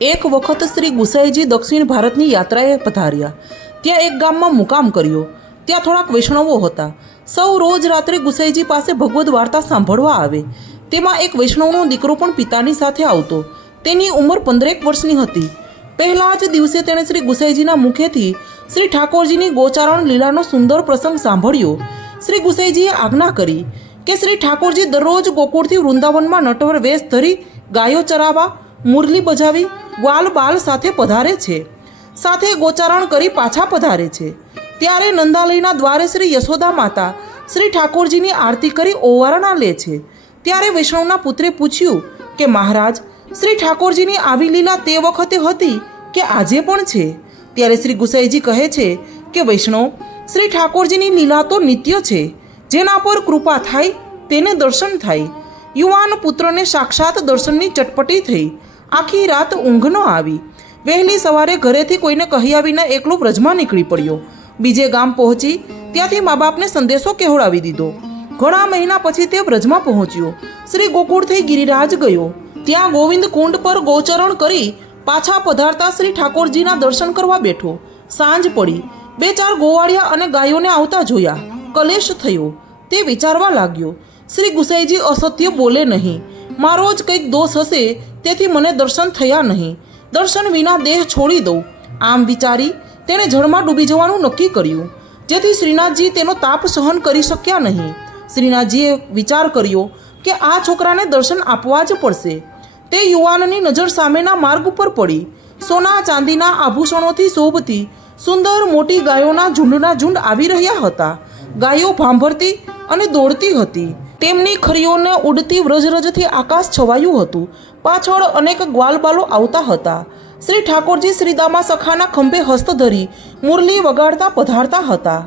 એક વખત શ્રી ગુસાઈજી દક્ષિણ ભારતની યાત્રાએ પધાર્યા. ત્યાં એક ગામમાં મુકામ કર્યો. ત્યાં થોડાક વૈષ્ણવો હતા. સૌ રોજ રાત્રે ગુસાઈજી પાસે ભગવદ્ વાર્તા સાંભળવા આવે. તેમાં એક વૈષ્ણવનો દીકરો પણ પિતાની સાથે આવતો. તેની ઉંમર 15 વર્ષની હતી. પહેલા જ દિવસે તેણે શ્રી ગુસાઈજીના મુખેથી શ્રી ઠાકોરજીની ગોચારણ લીલાનો સુંદર પ્રસંગ સાંભળ્યો. શ્રી ગુસાઈજીએ આજ્ઞા કરી કે શ્રી ઠાકોરજી દરરોજ ગોકુળથી વૃંદાવનમાં નટવર વેશ ધરી ગાયો ચરાવવા, મુરલી બજાવી ગ્વાલ બાલ સાથે પધારે છે. સાથે ગોચારણ કરી પાછા પધારે છે. ત્યારે નંદાલયના દ્વારે શ્રી યશોદા માતા શ્રી ઠાકોરજીની આરતી કરી ઓવારણા લે છે. ત્યારે વૈષ્ણવના પુત્રે પૂછ્યું કે મહારાજ, શ્રી ઠાકોરજીની આવી લીલા તે વખતે હતી કે આજે પણ છે? ત્યારે શ્રી ગુસાઈજી કહે છે કે વૈષ્ણવ, શ્રી ઠાકોરજીની લીલા તો નિત્ય છે. જેના પર કૃપા થાય તેને દર્શન થાય. યુવાન પુત્રને સાક્ષાત દર્શનની ચટપટી થઈ. આખી રાત ઊંઘ ન આવી. વહેલી સવારે ઘરેથી કોઈને કહ્યા વિના એકલો વ્રજમાં નીકળી પડ્યો. બીજે ગામ પહોંચી ત્યાંથી મા બાપને સંદેશો કહેવડાવી દીધો. ઘણા મહિના પછી તે વ્રજમાં પહોંચ્યો. શ્રી ગોકુળથી ગિરિરાજ ગયો. ત્યાં ગોવિંદ કુંડ પર ગોચરણ કરી પાછા પધારતા શ્રી ઠાકોરજીના દર્શન કરવા બેઠો. સાંજ પડી. 2-4 ગોવાળિયા અને ગાયોને આવતા જોયા. કલેશ થયો. તે વિચારવા લાગ્યો, શ્રી ગુસાઈજી અસત્ય બોલે નહીં. મારો જ કંઈક દોષ હશે, તેથી મને દર્શન થયા નહીં. દર્શન વિના દેહ છોડી દઉં. આમ વિચારી તેણે જળમાં ડૂબી જવાનું નક્કી કર્યું, જેથી શ્રીનાથજી તેનો તાપ સહન કરી શક્યા નહીં. શ્રીનાથજીએ વિચાર કર્યો કે આ છોકરાને દર્શન આપવા જ પડશે. તે યુવાનની નજર સામેના માર્ગ ઉપર પડી. સોના ચાંદીના આભૂષણોથી શોભતી સુંદર મોટી ગાયોના ઝુંડના ઝુંડ આવી રહ્યા હતા. ગાયો ભાંભરતી અને દોડતી હતી. તેમની ખરીઓને ઉડતી વ્રજરજથી આકાશ છવાયું હતું. પાછળ અનેક ગ્વાલબાલો આવતા હતા. શ્રી ઠાકોરજી શ્રીદામા સખાના ખંભે હસ્ત ધરી મુરલી વગાડતા પધારતા હતા.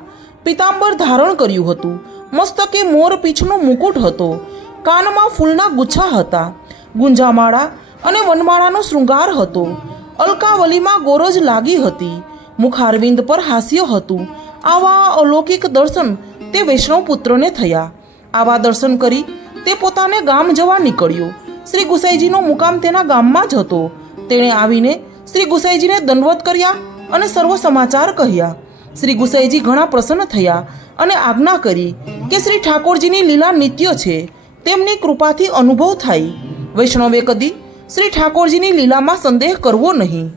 પિતાંબર ધારણ કર્યું હતું. મસ્તકે મોર પીંછનો મુકુટ હતો. કાનમાં ફૂલના ગુચ્છા હતા. ગુંજામાળા અને વનમાળાનો શૃંગાર હતો. અલકાવલીમાં ગોરજ લાગી હતી. મુખારવિંદ પર હાસ્ય હતું. આવા અલૌકિક દર્શન તે વૈષ્ણવ પુત્રને થયા. આવા દર્શન કરી તે પોતાને ગામ જવા નીકળ્યો. શ્રી ગુસાઈજીનો મુકામ તેના ગામમાં જ હતો. તેણે આવીને શ્રી ગુસાઈજીને દંડવત કર્યા અને સર્વ સમાચાર કહ્યા. શ્રી ગુસાઈજી ઘણા પ્રસન્ન થયા અને આજ્ઞા કરી કે શ્રી ઠાકોરજીની લીલા નિત્ય છે. તેમની કૃપાથી અનુભવ થાય. વૈષ્ણવે કદી શ્રી ઠાકોરજીની લીલામાં સંદેહ કરવો નહીં.